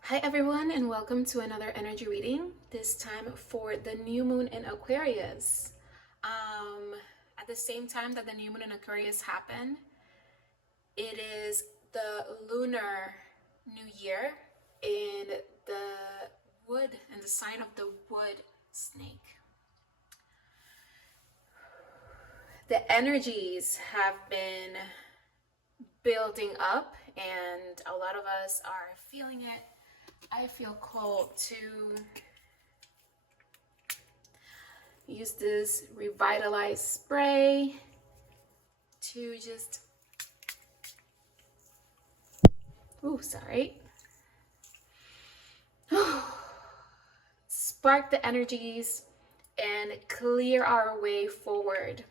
Hi everyone, and welcome to another energy reading, this time for the new moon in Aquarius. At the same time that the new moon in Aquarius happened, it is the lunar new year in the wood, in the sign of the wood snake. The energies have been building up and a lot of us are feeling it. I feel called to use this revitalized spray to just, spark the energies and clear our way forward.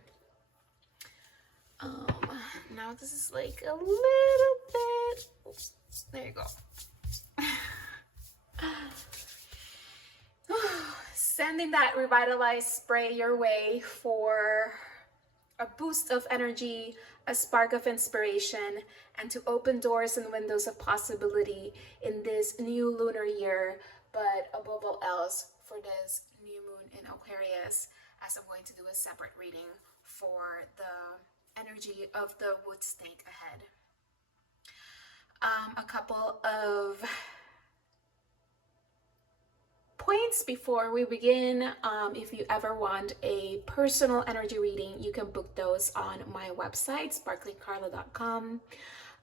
Now this is like a little bit, oops, there you go. Sending that revitalized spray your way for a boost of energy, a spark of inspiration, and to open doors and windows of possibility in this new lunar year, but above all else for this new moon in Aquarius, as I'm going to do a separate reading for the energy of the wood snake ahead. A couple of points before we begin. If you ever want a personal energy reading, you can book those on my website, sparklingcarla.com.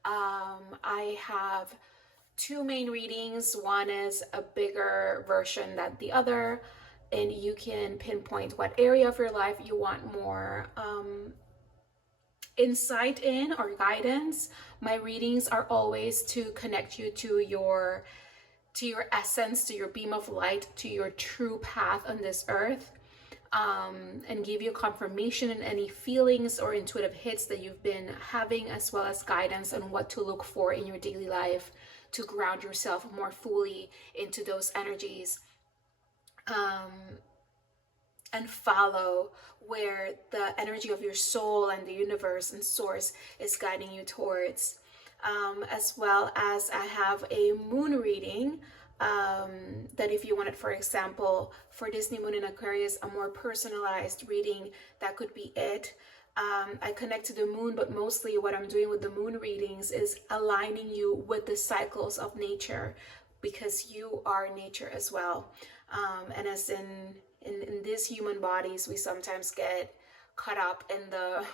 I have two main readings. One is a bigger version than the other, and you can pinpoint what area of your life you want more insight in or guidance. My readings are always to connect you to your essence, to your beam of light, to your true path on this earth, and give you confirmation in any feelings or intuitive hits that you've been having, as well as guidance on what to look for in your daily life to ground yourself more fully into those energies, and follow where the energy of your soul and the universe and source is guiding you towards. As well as I have a moon reading that if you wanted, for example, for this new moon in Aquarius, a more personalized reading, that could be it. I connect to the moon, but mostly what I'm doing with the moon readings is aligning you with the cycles of nature, because you are nature as well. And as in these human bodies, we sometimes get caught up in the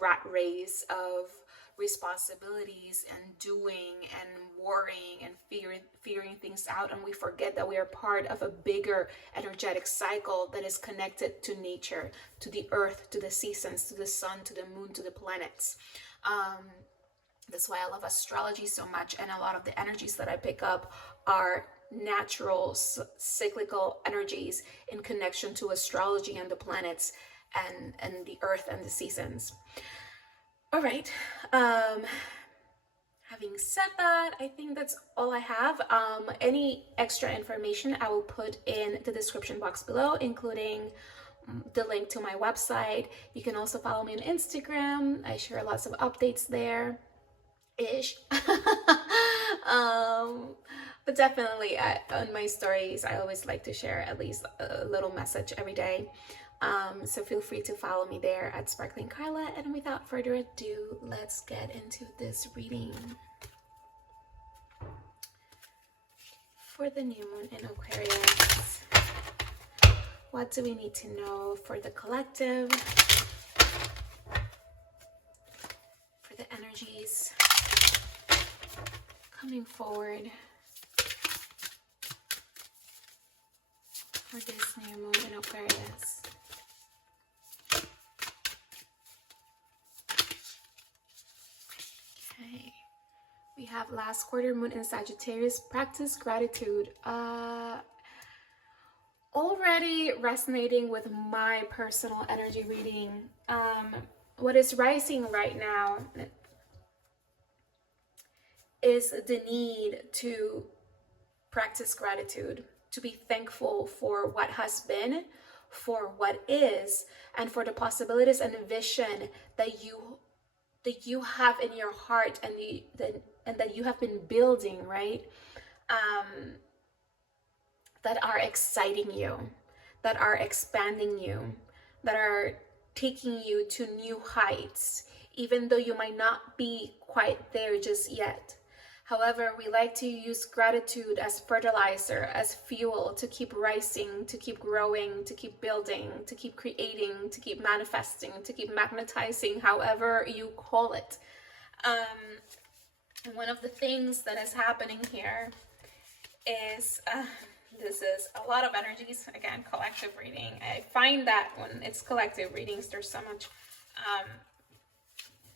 rat race of responsibilities and doing and worrying and figuring things out, and we forget that we are part of a bigger energetic cycle that is connected to nature, to the earth, to the seasons, to the sun, to the moon, to the planets. That's why I love astrology so much, and a lot of the energies that I pick up are natural cyclical energies in connection to astrology and the planets and the earth and the seasons. All right, having said that, I think that's all I have. Any extra information I will put in the description box below, including the link to my website. You can also follow me on Instagram. I share lots of updates there ish. But definitely on my stories, I always like to share at least a little message every day. So feel free to follow me there at Sparkling Carla. And without further ado, let's get into this reading for the new moon in Aquarius. What do we need to know for the collective, for the energies coming forward for this new moon in Aquarius? Okay, we have last quarter moon in Sagittarius. Practice gratitude. Already resonating with my personal energy reading. What is rising right now is the need to practice gratitude, to be thankful for what has been, for what is, and for the possibilities and vision that you that you have in your heart, and that you have been building, right? That are exciting you, that are expanding you, that are taking you to new heights, even though you might not be quite there just yet. However, we like to use gratitude as fertilizer, as fuel to keep rising, to keep growing, to keep building, to keep creating, to keep manifesting, to keep magnetizing, however you call it. One of the things that is happening here is this is a lot of energies. Again, collective reading. I find that when it's collective readings, there's so much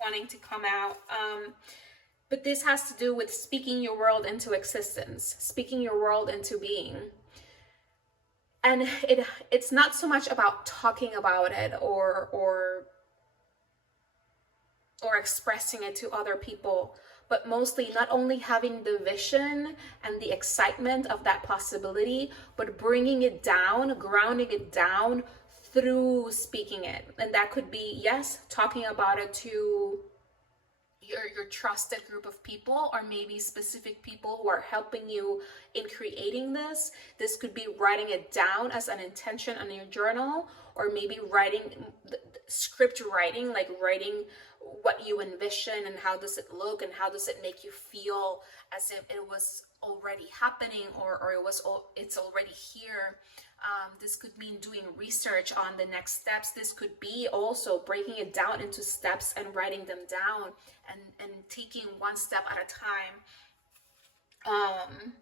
wanting to come out. But this has to do with speaking your world into existence, speaking your world into being. And it's not so much about talking about it or expressing it to other people, but mostly not only having the vision and the excitement of that possibility, but bringing it down, grounding it down through speaking it. And that could be, yes, talking about it to your trusted group of people, or maybe specific people who are helping you in creating this. This could be writing it down as an intention on your journal, or maybe writing script writing, like writing what you envision and how does it look and how does it make you feel, as if it was already happening, or it's already here. This could mean doing research on the next steps. This could be also breaking it down into steps and writing them down and taking one step at a time.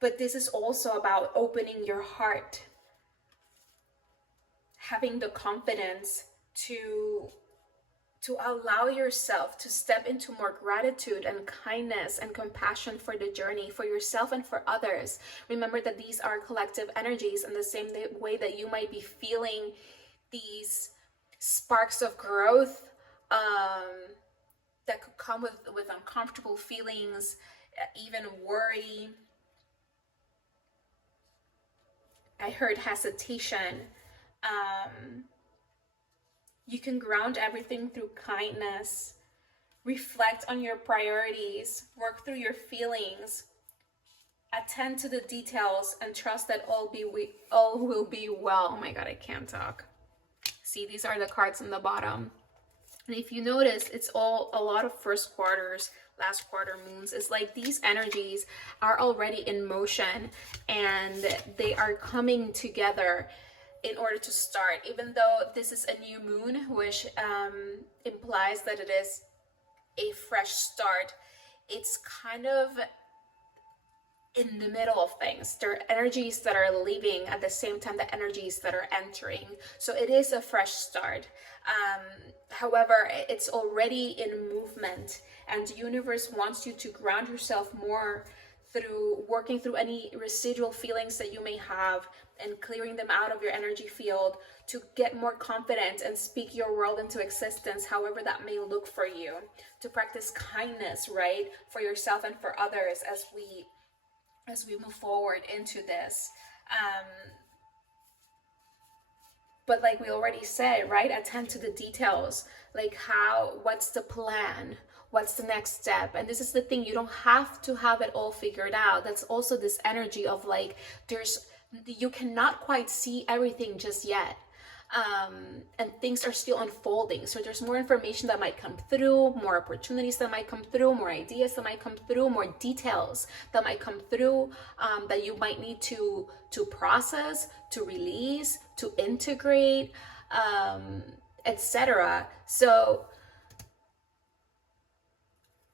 But this is also about opening your heart, having the confidence to allow yourself to step into more gratitude and kindness and compassion for the journey, for yourself and for others. Remember that these are collective energies, in the same way that you might be feeling these sparks of growth that could come with uncomfortable feelings, even worry. I heard hesitation. You can ground everything through kindness, reflect on your priorities, work through your feelings, attend to the details, and trust that all will be well. Oh my God, I can't talk. See, these are the cards on the bottom. And if you notice, it's all a lot of first quarters, last quarter moons. It's like these energies are already in motion and they are coming together in order to start, even though this is a new moon, which implies that it is a fresh start. It's kind of in the middle of things. There are energies that are leaving at the same time that energies that are entering. So it is a fresh start. However, it's already in movement, and the universe wants you to ground yourself more through working through any residual feelings that you may have and clearing them out of your energy field to get more confident and speak your world into existence, however that may look for you. To practice kindness, right, for yourself and for others as we move forward into this. But like we already said, right, attend to the details, like what's the plan? What's the next step? And this is the thing, you don't have to have it all figured out. That's also this energy of like, you cannot quite see everything just yet. And things are still unfolding. So there's more information that might come through, more opportunities that might come through, more ideas that might come through, more details that might come through, that you might need to process, to release, to integrate, etc. So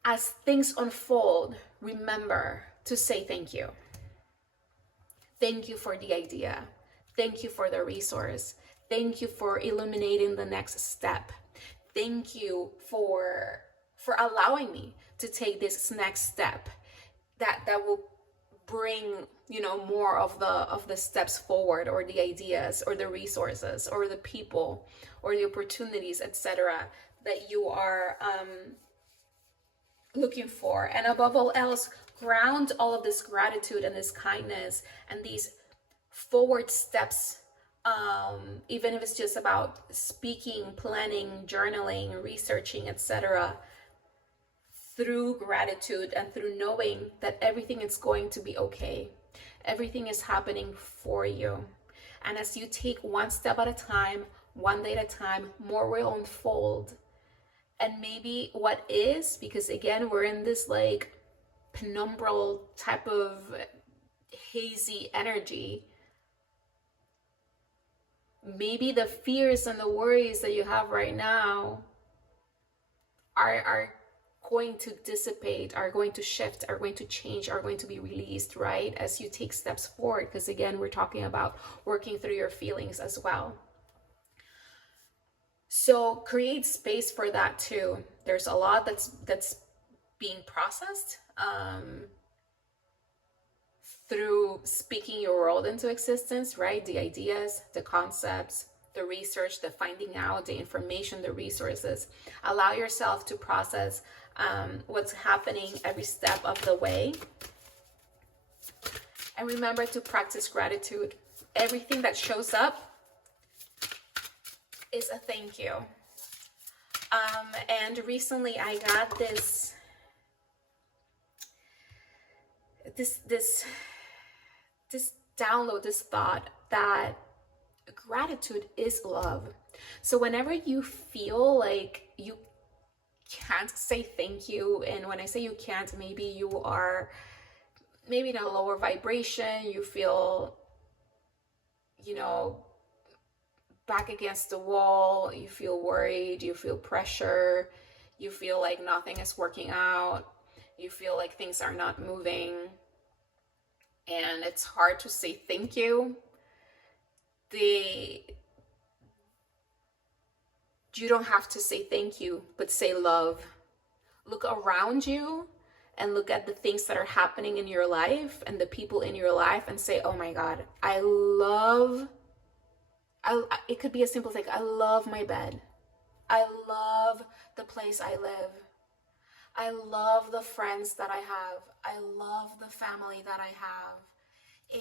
as things unfold, remember to say thank you. Thank you for the idea. Thank you for the resource. Thank you for illuminating the next step. Thank you for allowing me to take this next step that will bring, more of the steps forward, or the ideas or the resources or the people or the opportunities, etc., that you are looking for. And above all else, ground all of this gratitude and this kindness and these forward steps Even if it's just about speaking, planning, journaling, researching, etc., through gratitude and through knowing that everything is going to be okay. Everything is happening for you. And as you take one step at a time, one day at a time, more will unfold. And maybe what is, because again, we're in this like penumbral type of hazy energy, maybe the fears and the worries that you have right now are going to dissipate, are going to shift, are going to change, are going to be released, right? As you take steps forward, because again, we're talking about working through your feelings as well. So create space for that too. There's a lot that's being processed through speaking your world into existence, right? The ideas, the concepts, the research, the finding out, the information, the resources. Allow yourself to process what's happening every step of the way. And remember to practice gratitude. Everything that shows up is a thank you. And recently I got this download, this thought that gratitude is love. So whenever you feel like you can't say thank you, and when I say you can't, maybe you are maybe in a lower vibration, you feel, you know, back against the wall, you feel worried, you feel pressure, you feel like nothing is working out, you feel like things are not moving, and it's hard to say thank you. You don't have to say thank you, but say love. Look around you and look at the things that are happening in your life and the people in your life and say, oh my God, it could be a simple thing. I love my bed. I love the place I live. I love the friends that I have. I love the family that I have.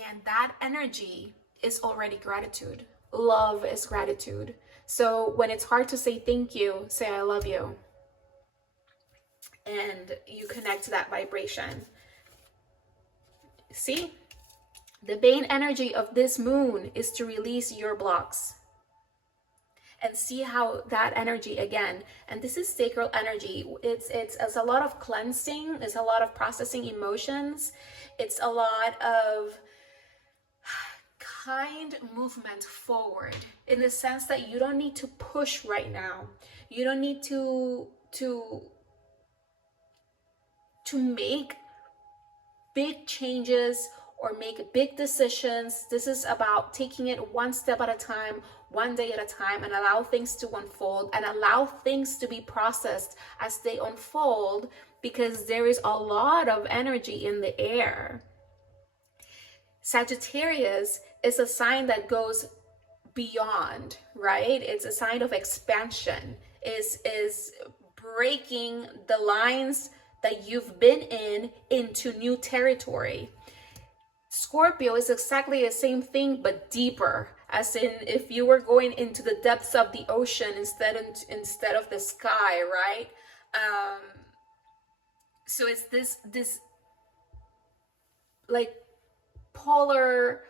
And that energy is already gratitude. Love is gratitude. So when it's hard to say thank you, say I love you. And you connect to that vibration. See? The main energy of this moon is to release your blocks. And see how that energy again, and this is sacral energy, it's a lot of cleansing, it's a lot of processing emotions, it's a lot of kind movement forward, in the sense that you don't need to push right now. You don't need to make big changes or make big decisions. This is about taking it one step at a time, one day at a time, and allow things to unfold and allow things to be processed as they unfold, because there is a lot of energy in the air. Sagittarius is a sign that goes beyond, right? It's a sign of expansion, is breaking the lines that you've been in into new territory. Scorpio is exactly the same thing, but deeper, as in if you were going into the depths of the ocean instead of the sky, right? So it's this like polar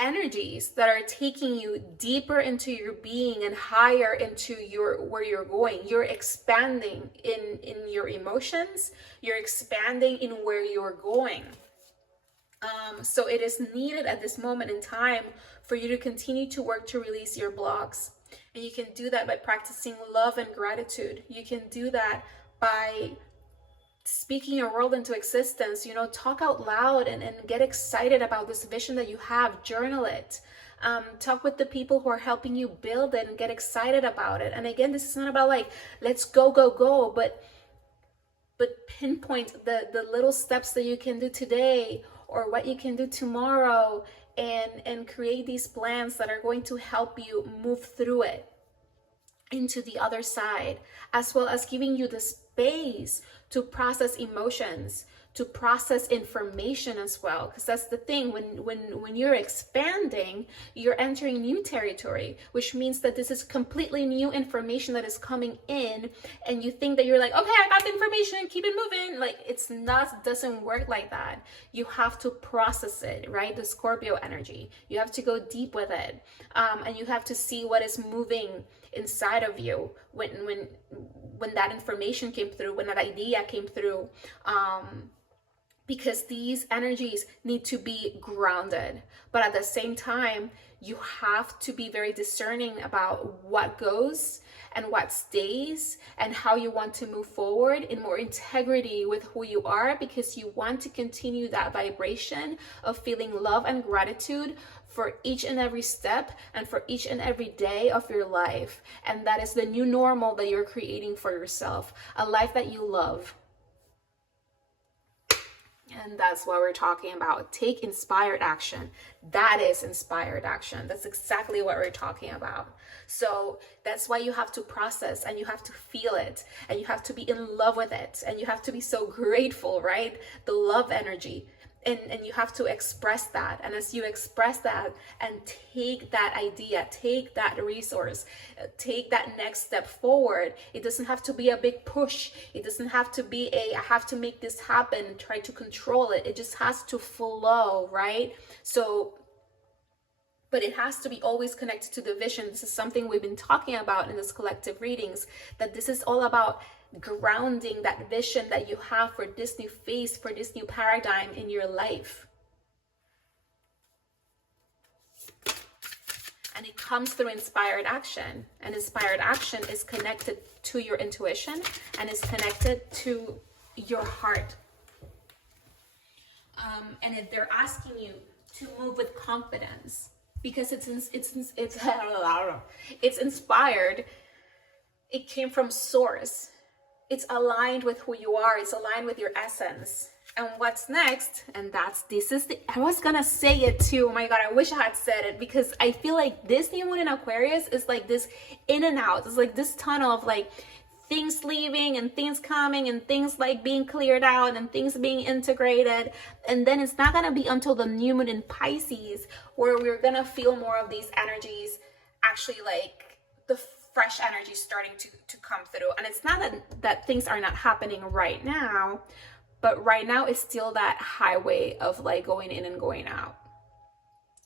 energies that are taking you deeper into your being and higher into where you're going. You're expanding in your emotions, you're expanding in where you're going. So it is needed at this moment in time for you to continue to work to release your blocks. And you can do that by practicing love and gratitude. You can do that by speaking your world into existence. You know, talk out loud and get excited about this vision that you have. Journal it. Talk with the people who are helping you build it and get excited about it. And again, this is not about like, let's go, but pinpoint the little steps that you can do today or what you can do tomorrow, and create these plans that are going to help you move through it into the other side, as well as giving you the space to process emotions, to process information as well, because that's the thing. When you're expanding, you're entering new territory, which means that this is completely new information that is coming in, and you think that you're like, okay, I got the information, keep it moving. Like, it's not, doesn't work like that. You have to process it, right? The Scorpio energy, you have to go deep with it, and you have to see what is moving inside of you when that information came through, when that idea came through, because these energies need to be grounded. But at the same time, you have to be very discerning about what goes and what stays, and how you want to move forward in more integrity with who you are, because you want to continue that vibration of feeling love and gratitude for each and every step and for each and every day of your life. And that is the new normal that you're creating for yourself, a life that you love. And that's what we're talking about. Take inspired action. That is inspired action. That's exactly what we're talking about. So that's why you have to process, and you have to feel it, and you have to be in love with it, and you have to be so grateful, right? The love energy. And you have to express that. And as you express that and take that idea, take that resource, take that next step forward, it doesn't have to be a big push. It doesn't have to be I have to make this happen, try to control it. It just has to flow, right? So, but it has to be always connected to the vision. This is something we've been talking about in this collective readings, that this is all about grounding that vision that you have for this new phase, for this new paradigm in your life. And it comes through inspired action. And inspired action is connected to your intuition and is connected to your heart. And if they're asking you to move with confidence, because it's inspired, it came from source. It's aligned with who you are. It's aligned with your essence. And what's next? And I was gonna say it too. Oh my God, I wish I had said it, because I feel like this new moon in Aquarius is like this in and out. It's like this tunnel of like things leaving and things coming and things like being cleared out and things being integrated. And then it's not gonna be until the new moon in Pisces where we're gonna feel more of these energies, actually like the fresh energy starting to come through. And it's not that things are not happening right now, but right now it's still that highway of like going in and going out.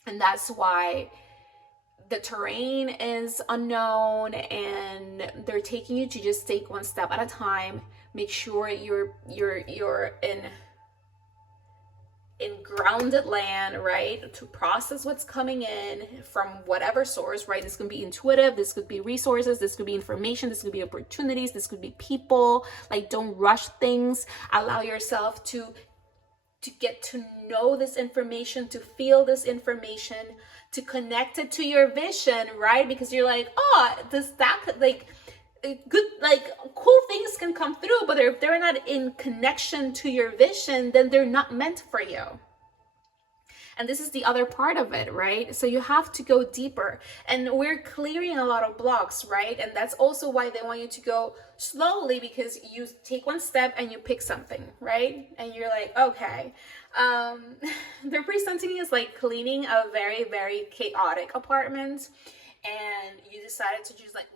And that's why the terrain is unknown, and they're taking you to just take one step at a time. Make sure you're in grounded land, right? To process what's coming in from whatever source, right? This could be intuitive, this could be resources, this could be information, this could be opportunities, this could be people. Like, don't rush things. Allow yourself to get to know this information, to feel this information, to connect it to your vision, right? Because you're like, oh, good, like cool things can come through, but if they're not in connection to your vision, then they're not meant for you. And this is the other part of it, right? So you have to go deeper, and we're clearing a lot of blocks, right? And that's also why they want you to go slowly, because you take one step and you pick something, right? And you're like, okay. They're presenting it as like cleaning a very, very chaotic apartment, and you decided to just like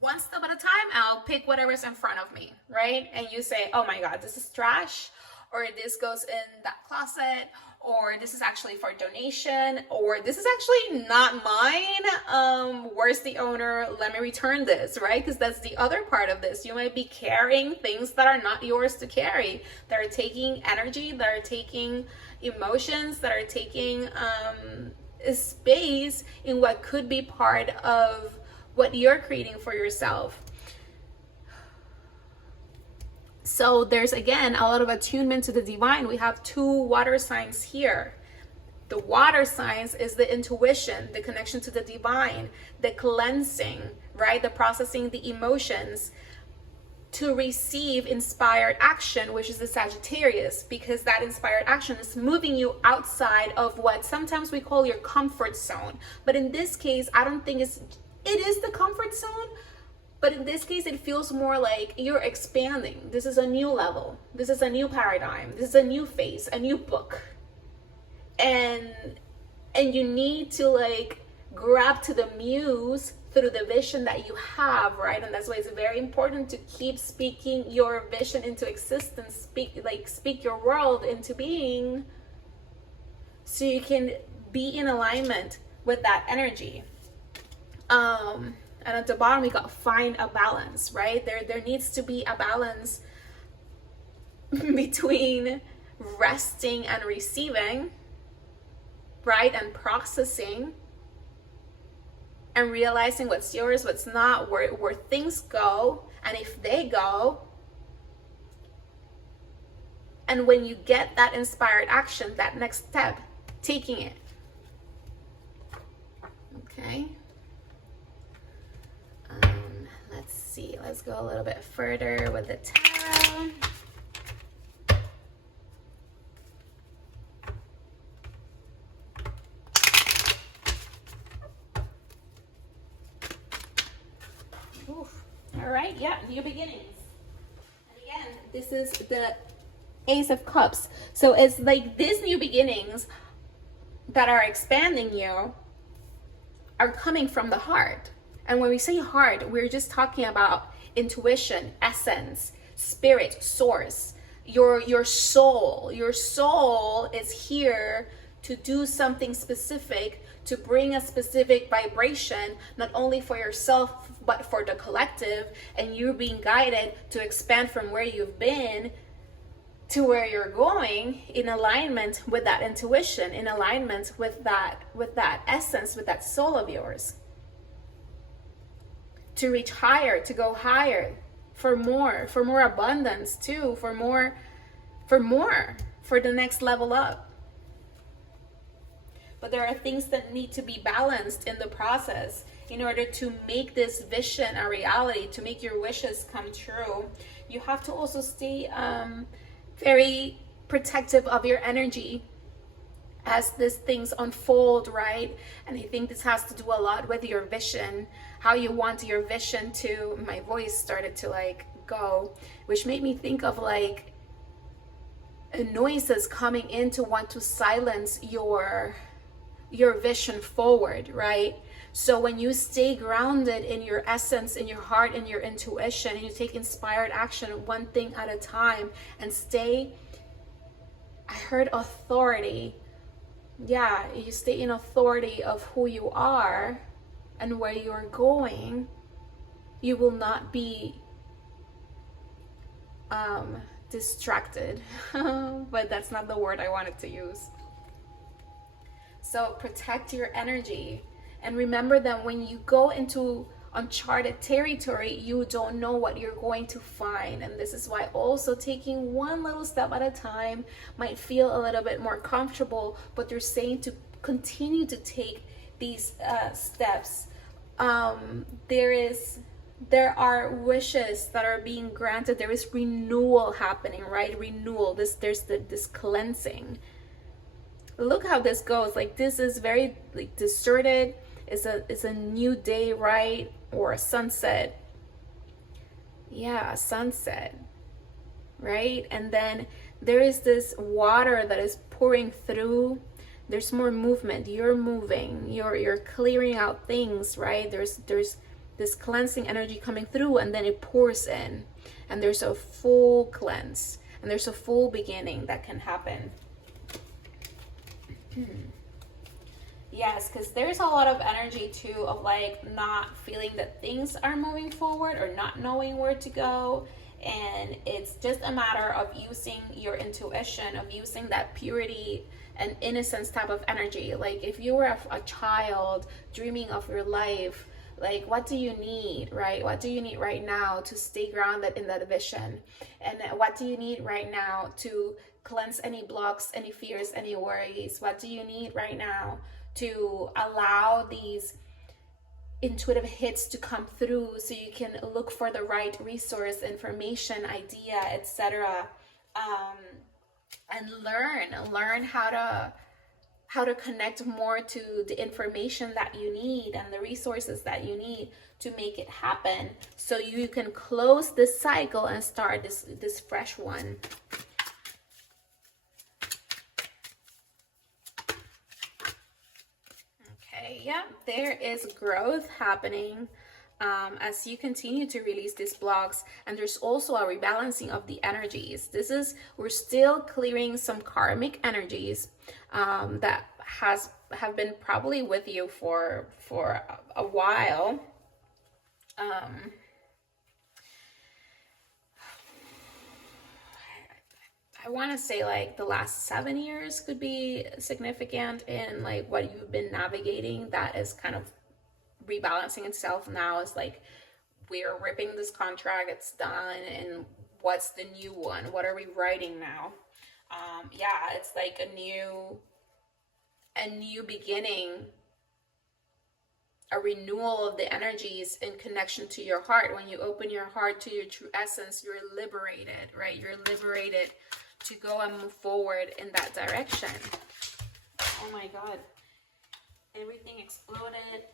one step at a time, I'll pick whatever's in front of me, right? And you say, oh my God, this is trash, or this goes in that closet, or this is actually for donation, or this is actually not mine. Where's the owner? Let me return this, right? Because that's the other part of this. You might be carrying things that are not yours to carry, that are taking energy, that are taking emotions, that are taking space in what could be part of what you're creating for yourself. So there's, again, a lot of attunement to the divine. We have two water signs here. The water signs is the intuition, the connection to the divine, the cleansing, right? The processing the emotions to receive inspired action, which is the Sagittarius, because that inspired action is moving you outside of what sometimes we call your comfort zone. But in this case, I don't think it is the comfort zone, But in this case, it feels more like you're expanding. This is a new level. This is a new paradigm. This is a new phase, a new book. And you need to like grab to the muse through the vision that you have, right? And that's why it's very important to keep speaking your vision into existence. Speak your world into being, so you can be in alignment with that energy. And at the bottom we got find a balance, right? There needs to be a balance between resting and receiving, right? And processing and realizing what's yours, what's not, where things go, and if they go. And when you get that inspired action, that next step, taking it. Okay. Let's see. Let's go a little bit further with the tarot. Oof. All right. Yeah. New beginnings. And again, this is the Ace of Cups. So it's like these new beginnings that are expanding you are coming from the heart. And when we say heart, we're just talking about intuition, essence, spirit, source, your soul. Your soul is here to do something specific, to bring a specific vibration, not only for yourself, but for the collective. And you're being guided to expand from where you've been to where you're going, in alignment with that intuition, in alignment with that essence, with that soul of yours. To reach higher, to go higher, for more abundance too, for the next level up. But there are things that need to be balanced in the process in order to make this vision a reality, to make your wishes come true. You have to also stay very protective of your energy as these things unfold, right? And I think this has to do a lot with your vision, how you want your vision to, my voice started to like go, which made me think of like noises coming in to want to silence your vision forward, right? So when you stay grounded in your essence, in your heart, in your intuition, and you take inspired action one thing at a time and stay, I heard authority. Yeah, you stay in authority of who you are and where you're going, you will not be distracted. But that's not the word I wanted to use. So protect your energy. And remember that when you go into uncharted territory, you don't know what you're going to find. And this is why also taking one little step at a time might feel a little bit more comfortable, but you're saying to continue to take these steps. There are wishes that are being granted. There is renewal happening, right? Renewal. There's this cleansing. Look how this goes. Like this is very like deserted. It's a new day, right? Or a sunset. Yeah, a sunset, right? And then there is this water that is pouring through. There's more movement. You're moving. You're clearing out things, right? There's this cleansing energy coming through, and then it pours in, and there's a full cleanse, and there's a full beginning that can happen. Yes, because there's a lot of energy too of like not feeling that things are moving forward or not knowing where to go. And it's just a matter of using your intuition, of using that purity and innocence type of energy. Like if you were a child dreaming of your life, like what do you need, right? What do you need right now to stay grounded in that vision? And what do you need right now to cleanse any blocks, any fears, any worries? What do you need right now to allow these intuitive hits to come through so you can look for the right resource, information, idea, etc. And learn how how to connect more to the information that you need and the resources that you need to make it happen, so you can close this cycle and start this fresh one. Okay, yeah, there is growth happening as you continue to release these blocks, and there's also a rebalancing of the energies. We're still clearing some karmic energies that have been probably with you for a while. I want to say like the last 7 years could be significant in like what you've been navigating that is kind of rebalancing itself now. Is like, we're ripping this contract, it's done, and what's the new one? What are we writing now? Yeah, it's like a new beginning, a renewal of the energies in connection to your heart. When you open your heart to your true essence, you're liberated, right? You're liberated to go and move forward in that direction. Oh my God. Everything exploded.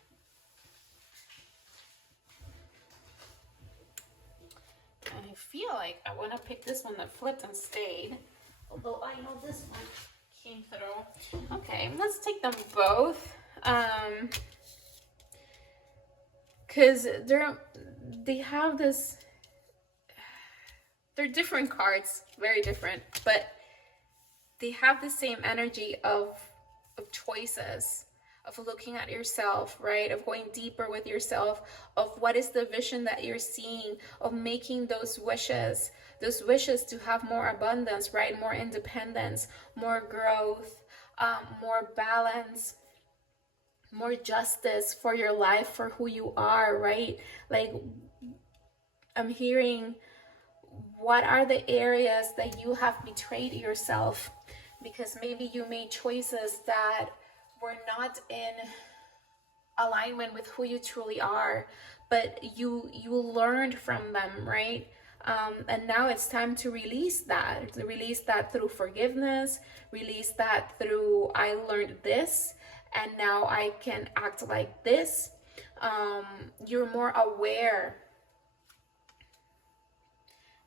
I feel like I want to pick this one that flipped and stayed. Although I know this one came through. Okay, let's take them both. Because they have this, they're different cards, very different, but they have the same energy of choices, of looking at yourself, right? Of going deeper with yourself, of what is the vision that you're seeing, of making those wishes to have more abundance, right? More independence, more growth, more balance, more justice for your life, for who you are, right? Like, I'm hearing, what are the areas that you have betrayed yourself? Because maybe you made choices that were not in alignment with who you truly are, but you learned from them, right? And now it's time to release that through forgiveness, release that through, I learned this and now I can act like this. You're more aware,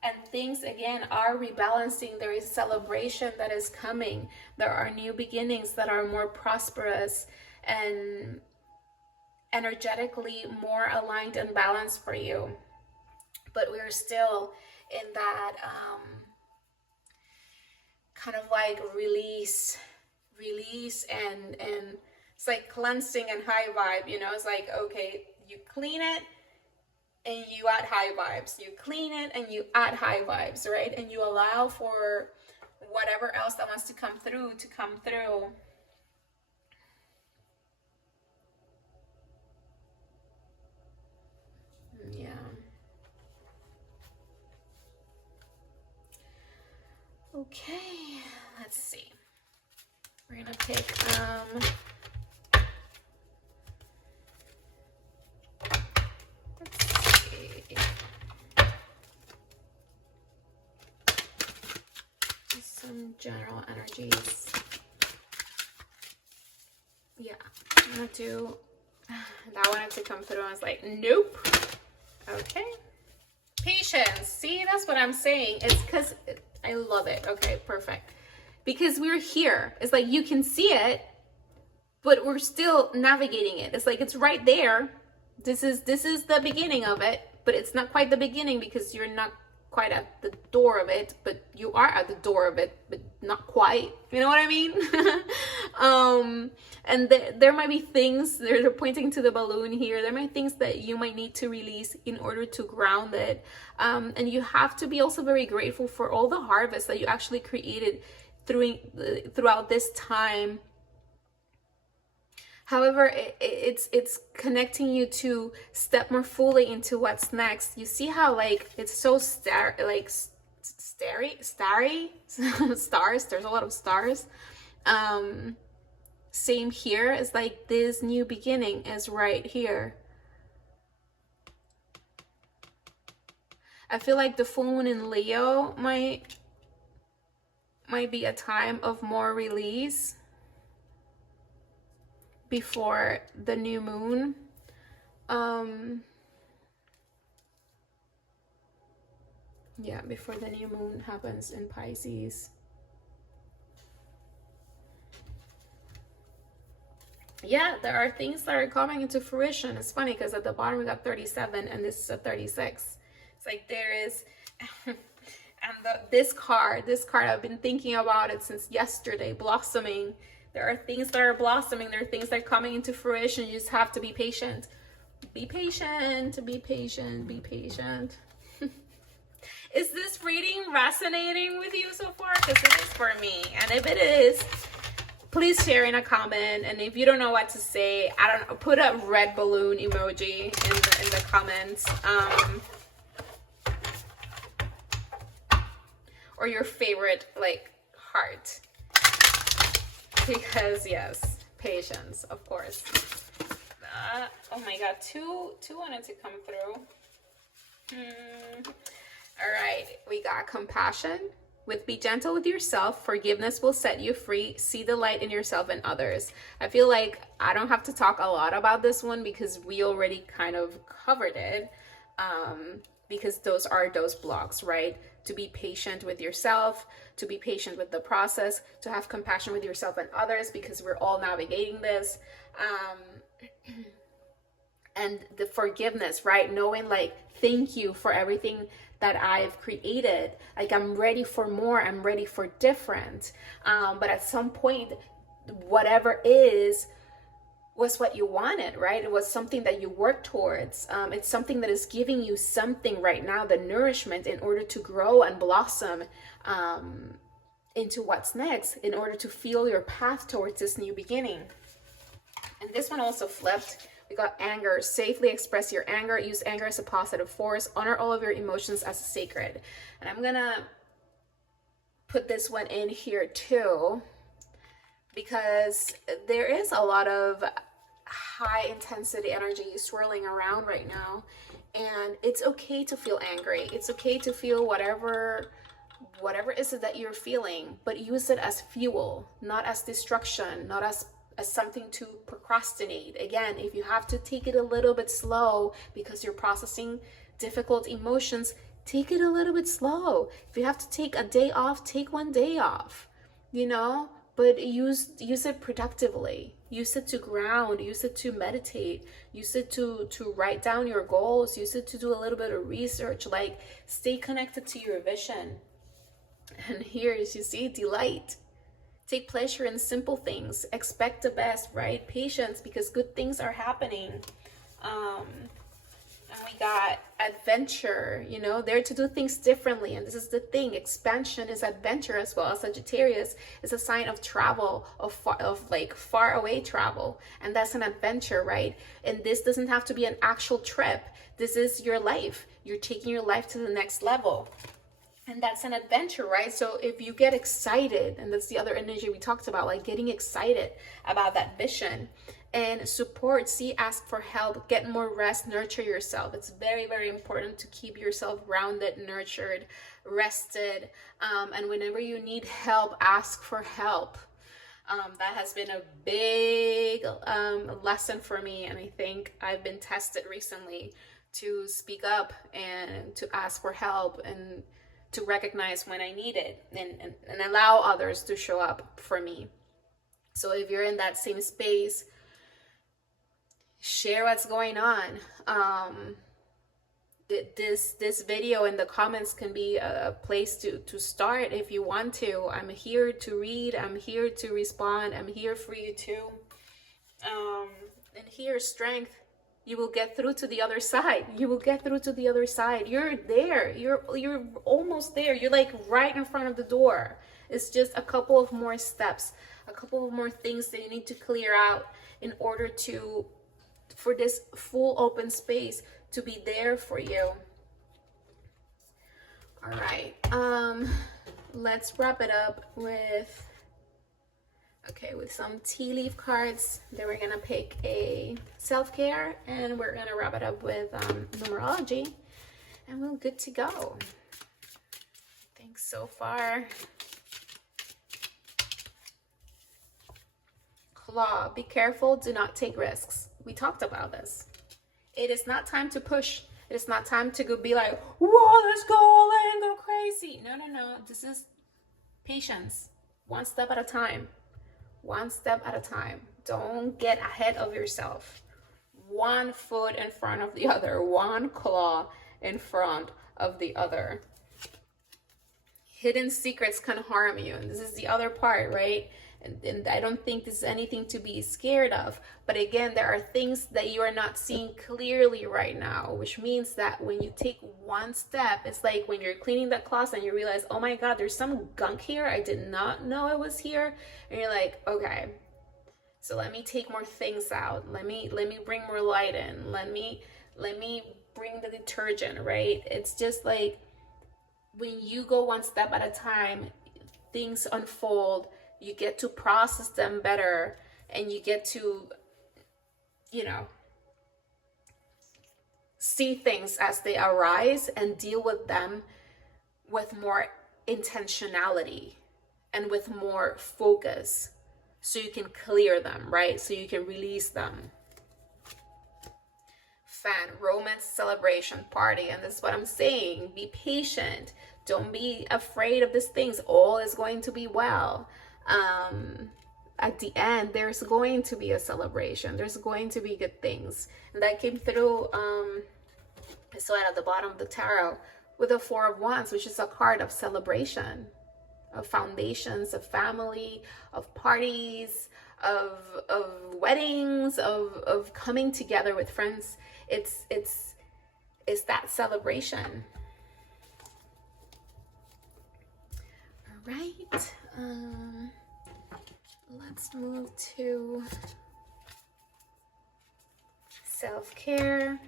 and things again are rebalancing. There is celebration that is coming. There are new beginnings that are more prosperous and energetically more aligned and balanced for you. But we're still in that kind of like release and it's like cleansing and high vibe, you know. It's like, okay, you clean it and you add high vibes, you clean it and you add high vibes, right? And you allow for whatever else that wants to come through to come through. Yeah. Okay, let's see. We're gonna pick let's see. Just some general energies. Yeah, I'm gonna do that one to come through. I was like, nope. Okay. Patience. See, that's what I'm saying. It's because I love it. Okay, perfect. Because we're here. It's like you can see it, but we're still navigating it. It's like it's right there. This is the beginning of it, but it's not quite the beginning because you're not quite at the door of it, but you are at the door of it, but not quite. You know what I mean? And there might be things, they're pointing to the balloon here. There might be things that you might need to release in order to ground it. And you have to be also very grateful for all the harvest that you actually created throughout this time. However, it's connecting you to step more fully into what's next. You see how like it's so starry stars. There's a lot of stars. Same here. It's like this new beginning is right here. I feel like the full moon in Leo might be a time of more release. before the new moon. Yeah, before the new moon happens in Pisces. Yeah, there are things that are coming into fruition. It's funny because at the bottom we got 37 and this is a 36. It's like there is and this card, I've been thinking about it since yesterday, blossoming. There are things that are blossoming. There are things that are coming into fruition. You just have to be patient. Be patient, be patient, be patient. Is this reading resonating with you so far? Because it is for me. And if it is, please share in a comment. And if you don't know what to say, I don't know, put a red balloon emoji in the comments. Or your favorite, like, heart. Because, yes, patience, of course. Oh my God, two wanted to come through. All right, we got compassion. Be gentle with yourself. Forgiveness will set you free. See the light in yourself and others. I feel like I don't have to talk a lot about this one because we already kind of covered it. Because those are those blocks, right? To be patient with yourself, to be patient with the process, to have compassion with yourself and others, because we're all navigating this. And the forgiveness, right? Knowing, like, thank you for everything that I've created. Like, I'm ready for more. I'm ready for different. But at some point, whatever was what you wanted, right? It was something that you worked towards. It's something that is giving you something right now, the nourishment in order to grow and blossom into what's next, in order to feel your path towards this new beginning. And this one also flipped. We got anger. Safely express your anger. Use anger as a positive force. Honor all of your emotions as sacred. And I'm gonna put this one in here too, because there is a lot of high intensity energy swirling around right now. And it's okay to feel angry. It's okay to feel whatever is it that you're feeling, but use it as fuel, not as destruction, not as something to procrastinate. Again, if you have to take it a little bit slow because you're processing difficult emotions, take it a little bit slow. If you have to take a day off, take one day off, you know, but use it productively. Use it to ground, use it to meditate, use it to write down your goals, use it to do a little bit of research, like stay connected to your vision. And here, as you see, delight. Take pleasure in simple things. Expect the best, right? Patience, because good things are happening. And we got adventure, you know, there to do things differently. And this is the thing. Expansion is adventure as well. Sagittarius is a sign of travel, of far away travel. And that's an adventure, right? And this doesn't have to be an actual trip. This is your life. You're taking your life to the next level. And that's an adventure, right? So if you get excited, and that's the other energy we talked about, like getting excited about that vision, and support, ask for help, get more rest, nurture yourself. It's very, very important to keep yourself grounded, nurtured, rested. And whenever you need help, ask for help. That has been a big lesson for me. And I think I've been tested recently to speak up and to ask for help and to recognize when I need it, and allow others to show up for me. So if you're in that same space, share what's going on. This video in the comments can be a place to start if you want to. I'm here to read. I'm here to respond. I'm here for you too. And here's strength. You will get through to the other side. You will get through to the other side. You're there. You're almost there. You're like right in front of the door. It's just a couple of more steps, a couple of more things that you need to clear out in order for this full open space to be there for you. All right. Let's wrap it up with some tea leaf cards. Then we're gonna pick a self-care, and we're gonna wrap it up with numerology, and we're good to go. Thanks so far. claw. Be careful, do not take risks. We talked about this. It is not time to push. It is not time to go be like, whoa, let's go and go crazy. No, no, no. This is patience. One step at a time. One step at a time. Don't get ahead of yourself. One foot in front of the other. One claw in front of the other. Hidden secrets can harm you. And this is the other part, right? And I don't think this is anything to be scared of. But again, there are things that you are not seeing clearly right now, which means that when you take one step, it's like when you're cleaning that closet and you realize, oh my God, there's some gunk here. I did not know it was here. And you're like, okay, so let me take more things out. Let me bring more light in. Let me bring the detergent, right? It's just like when you go one step at a time, things unfold. You get to process them better, and you get to, you know, see things as they arise and deal with them with more intentionality and with more focus, so you can clear them, right? So you can release them. Fan, romance, celebration, party. And this is what I'm saying. Be patient. Don't be afraid of these things. All is going to be well. At the end, there's going to be a celebration. There's going to be good things. And that came through, I saw it at the bottom of the tarot with the Four of Wands, which is a card of celebration, of foundations, of family, of parties, of weddings, of coming together with friends. It's that celebration. All right. Let's move to self-care.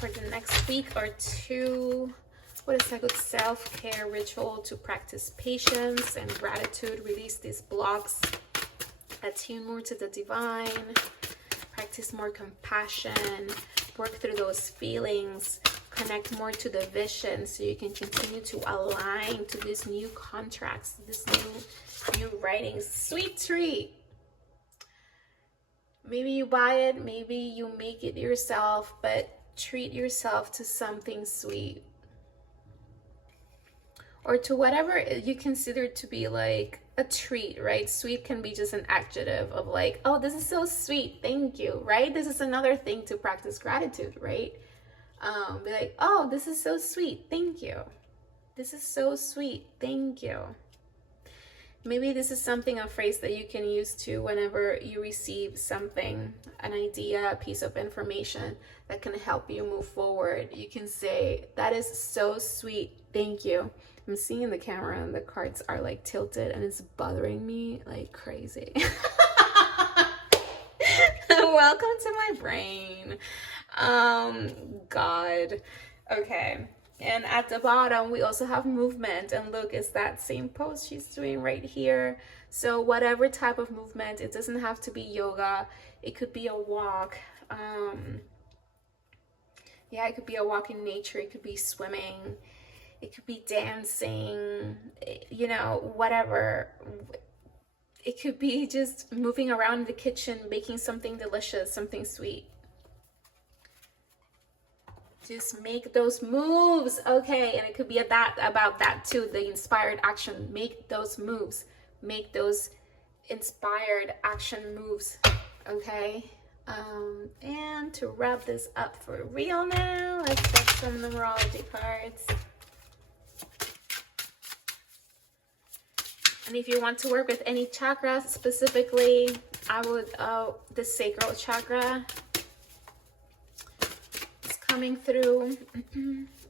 For the next week or two, what is a good self-care ritual to practice patience and gratitude, release these blocks, attune more to the divine, practice more compassion, work through those feelings, connect more to the vision, so you can continue to align to these new contracts, this new writings. Sweet treat. Maybe you buy it, maybe you make it yourself, but treat yourself to something sweet, or to whatever you consider to be like a treat, right? Sweet can be just an adjective of like, oh, this is so sweet, thank you, right? This is another thing to practice gratitude, right? Be like, oh, this is so sweet, thank you. This is so sweet, thank you. Maybe this is something, a phrase that you can use to whenever you receive something, an idea, a piece of information that can help you move forward. You can say, that is so sweet, thank you. I'm seeing the camera and the cards are like tilted and it's bothering me like crazy. Welcome to my brain. God. Okay. And at the bottom, we also have movement. And look, it's that same pose she's doing right here. So whatever type of movement, it doesn't have to be yoga. It could be a walk. Yeah, it could be a walk in nature. It could be swimming. It could be dancing, you know, whatever. It could be just moving around in the kitchen, making something delicious, something sweet. Just make those moves, okay? And it could be about that too, the inspired action. Make those moves. Make those inspired action moves, okay? And to wrap this up for real now, let's get some numerology cards. And if you want to work with any chakra specifically, I would, the sacral chakra is coming through.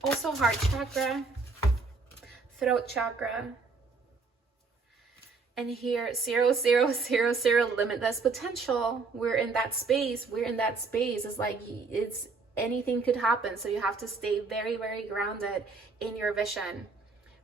Also heart chakra, throat chakra. And here, 0, limitless potential. We're in that space. It's like, it's anything could happen. So you have to stay very, very grounded in your vision.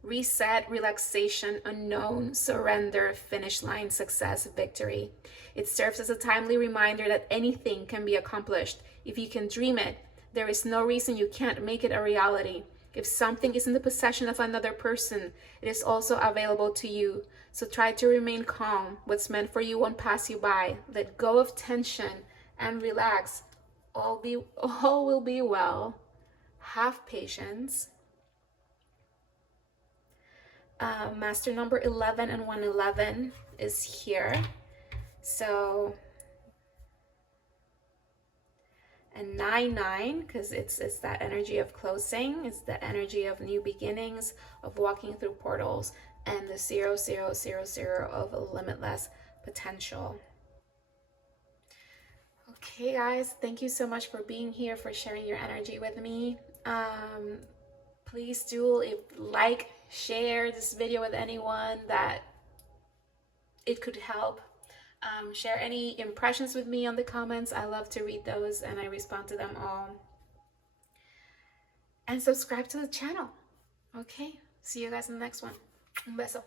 Reset, relaxation, unknown, surrender, finish line, success, victory. It serves as a timely reminder that anything can be accomplished. If you can dream it, there is no reason you can't make it a reality. If something is in the possession of another person, it is also available to you. So try to remain calm. What's meant for you won't pass you by. Let go of tension and relax. All will be well. Have patience. Master number 11 and 111 is here. So, and 9 because it's that energy of closing. It's the energy of new beginnings, of walking through portals, and the 0, 0, 0, 0 of limitless potential. Okay, guys, thank you so much for being here, for sharing your energy with me. Please do like, share this video with anyone that it could help. Share any impressions with me on the comments. I love to read those and I respond to them all. And subscribe to the channel. Okay, see you guys in the next one. Un beso.